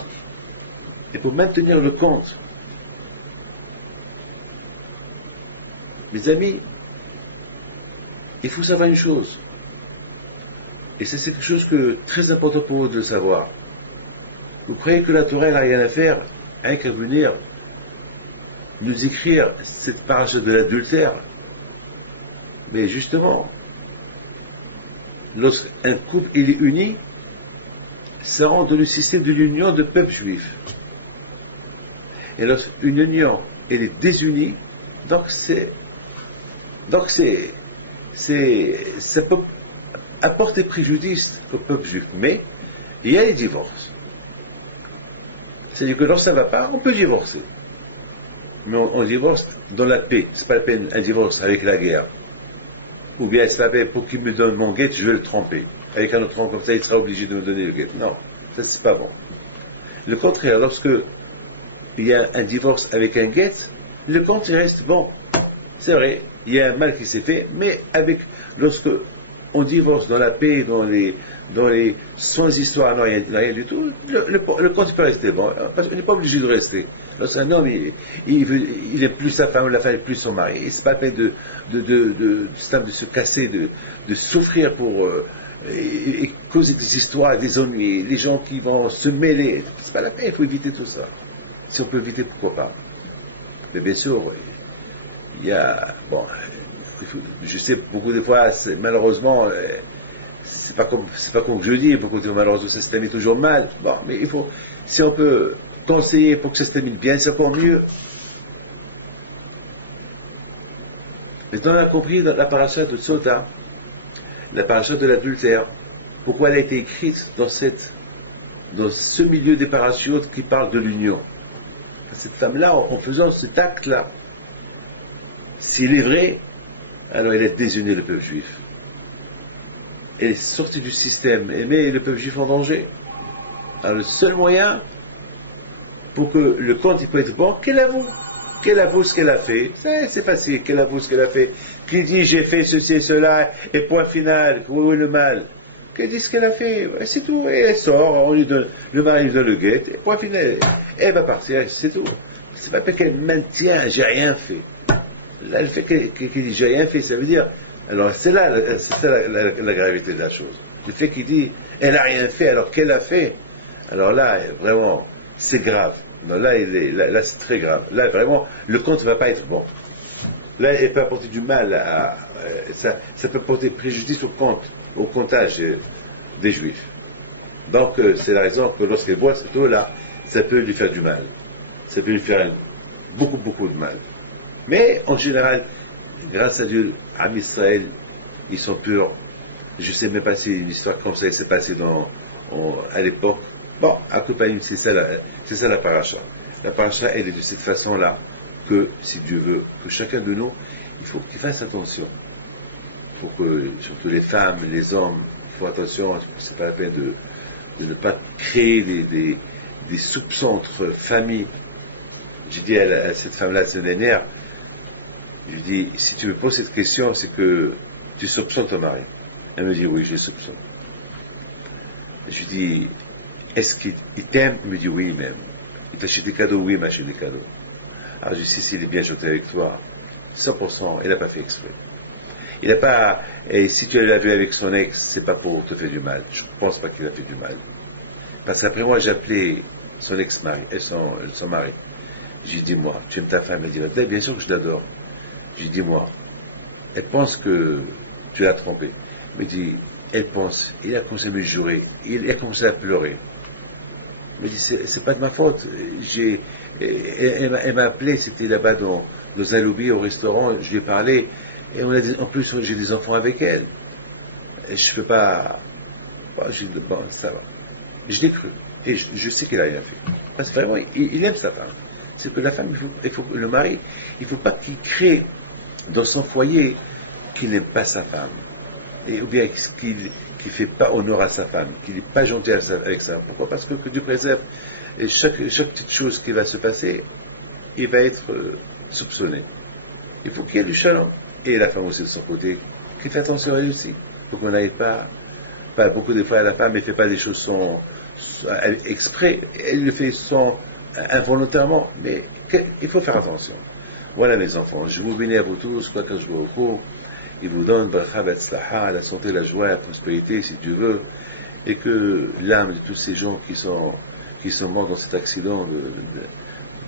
Et pour maintenir le compte. Mes amis, il faut savoir une chose. Et ça, c'est quelque chose que très important pour vous de le savoir. Vous croyez que la Torah n'a rien à faire, rien qu'à venir nous écrire cette paracha de l'adultère? Mais justement, lorsqu'un couple il est uni, ça rentre dans le système de l'union de peuple juif. Et lorsqu'une union elle est désunie, ça peut apporter préjudice au peuple juif. Mais il y a les divorces. C'est-à-dire que lorsque ça ne va pas, on peut divorcer. Mais on divorce dans la paix. C'est pas la peine un divorce avec la guerre. Ou bien c'est pas la peine pour qu'il me donne mon guet, je vais le tromper. Avec un autre homme comme ça, il sera obligé de me donner le guet. Non, ça c'est pas bon. Le contraire, lorsque il y a un divorce avec un guet, le compte il reste bon. C'est vrai, il y a un mal qui s'est fait, mais lorsque on divorce dans la paix, dans les sans histoire, non, rien du tout, le compte peut rester bon, parce qu'on n'est pas obligé de rester. Lorsqu'un homme, il est plus sa femme, la femme est plus son mari, et c'est pas la peine de se casser, de souffrir pour et causer des histoires, des ennuis, les gens qui vont se mêler, c'est pas la peine, il faut éviter tout ça. Si on peut éviter, pourquoi pas. Mais bien sûr, il y a, bon, je sais beaucoup de fois, malheureusement, c'est pas comme je dis, beaucoup de fois, malheureusement, ça se termine toujours mal. Bon, mais il faut, si on peut conseiller pour que ça se termine bien, c'est encore mieux. Maintenant, on a compris dans la paracha de Sota, la paracha de l'adultère, pourquoi elle a été écrite dans ce milieu des parachutes qui parle de l'union. Cette femme-là, en faisant cet acte-là, s'il est vrai, alors elle a désuni le peuple juif. Elle est sortie du système et met le peuple juif en danger. Alors le seul moyen pour que le compte il peut être bon, qu'elle avoue. Qu'elle avoue ce qu'elle a fait. C'est facile, qu'elle avoue ce qu'elle a fait. Qui dit j'ai fait ceci et cela, et point final, où est le mal? Qu'elle dit ce qu'elle a fait, c'est tout. Et elle sort, le mari lui donne le guet, et point final. Elle va partir, c'est tout. C'est pas qu'elle maintient, j'ai rien fait. Là, le fait qu'elle dit j'ai rien fait, ça veut dire, alors c'est là la gravité de la chose. Le fait qu'il dit elle n'a rien fait alors qu'elle a fait, alors là, vraiment, c'est grave. Non, là, c'est très grave. Là, vraiment, le compte ne va pas être bon. Là, elle peut apporter du mal ça peut porter préjudice au comptage des Juifs. Donc, c'est la raison que lorsqu'elle boit cette eau-là, ça peut lui faire du mal. Ça peut lui faire beaucoup, beaucoup de mal. Mais, en général, grâce à Dieu, Am Israël, ils sont purs. Je sais même pas si une histoire comme ça s'est passée à l'époque. Bon, à Coupaïm, c'est ça la paracha. La paracha, elle est de cette façon-là que, si Dieu veut, que chacun de nous, il faut qu'il fasse attention. Il faut que, surtout les femmes, les hommes, il faut attention, c'est pas la peine de ne pas créer des soupçons entre familles. J'ai dit à cette femme-là, la semaine dernière, je lui dis, si tu me poses cette question, c'est que tu soupçonnes ton mari. Elle me dit, oui, je le soupçonne. Je lui dis, est-ce qu'il t'aime? Il me dit, oui, il m'aime. Il t'achète des cadeaux? Oui, il m'achète des cadeaux. Alors je lui dis, s'il est bien gentil avec toi, 100%, il n'a pas fait exprès. Il n'a pas, et si tu l'as vu avec son ex, c'est pas pour te faire du mal. Je ne pense pas qu'il a fait du mal. Parce qu'après moi, j'ai appelé son ex-mari, son mari. J'ai dit, moi, tu aimes ta femme? Elle dit, bien sûr que je l'adore. J'ai dit, moi, elle pense que tu l'as trompée. Il me dit, elle pense, il a commencé à me jurer, il a commencé à pleurer. Il me dit, c'est pas de ma faute. Elle m'a appelé, c'était là-bas dans un lobby au restaurant, je lui ai parlé, et en plus, j'ai des enfants avec elle. Et je peux pas. Bon, ça va. Je l'ai cru. Et je sais qu'elle a rien fait. Parce que vraiment, il aime sa femme. C'est que la femme, le mari, il ne faut pas qu'il crée dans son foyer qu'il n'aime pas sa femme. Ou bien qu'il ne fait pas honneur à sa femme, qu'il n'est pas gentil avec sa femme. Pourquoi? Parce que Dieu préserve. Et chaque petite chose qui va se passer, il va être soupçonné. Il faut qu'il y ait du shalom. Et la femme aussi de son côté, qui fait attention à elle aussi. Pour qu'on n'aille pas beaucoup de fois, la femme ne fait pas des choses exprès, elle le fait involontairement, mais il faut faire attention. Voilà mes enfants, je vous bénis à vous tous, quoi que je vous recours. il vous donne bracha v'atzlaha, la santé, la joie, la prospérité, si Dieu veut, et que l'âme de tous ces gens qui sont morts dans cet accident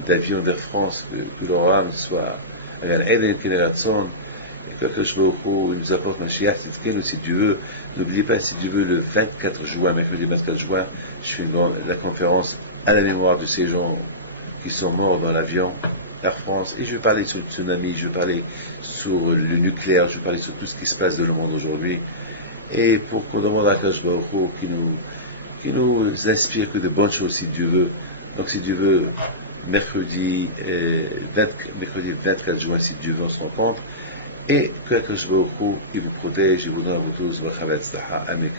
d'avion d'Air France, que leur âme soit à Eden Keneratson, et que Akadosh Baruch Hu nous apporte Mashiach Tzidkenu, si Dieu veut. N'oubliez pas, si Dieu veut, le 24 juin, mercredi 24 juin, je fais la conférence à la mémoire de ces gens qui sont morts dans l'avion Air France, et je vais parler sur le tsunami, je vais parler sur le nucléaire, je vais parler sur tout ce qui se passe dans le monde aujourd'hui, et pour qu'on demande à Akadosh Baruch Hu qui nous inspire que de bonnes choses, si Dieu veut. Donc si Dieu veut, mercredi 24 juin, si Dieu veut, on se rencontre, et que Akadosh Baruch Hu, il vous protège, il vous donne à vous tous, Amen.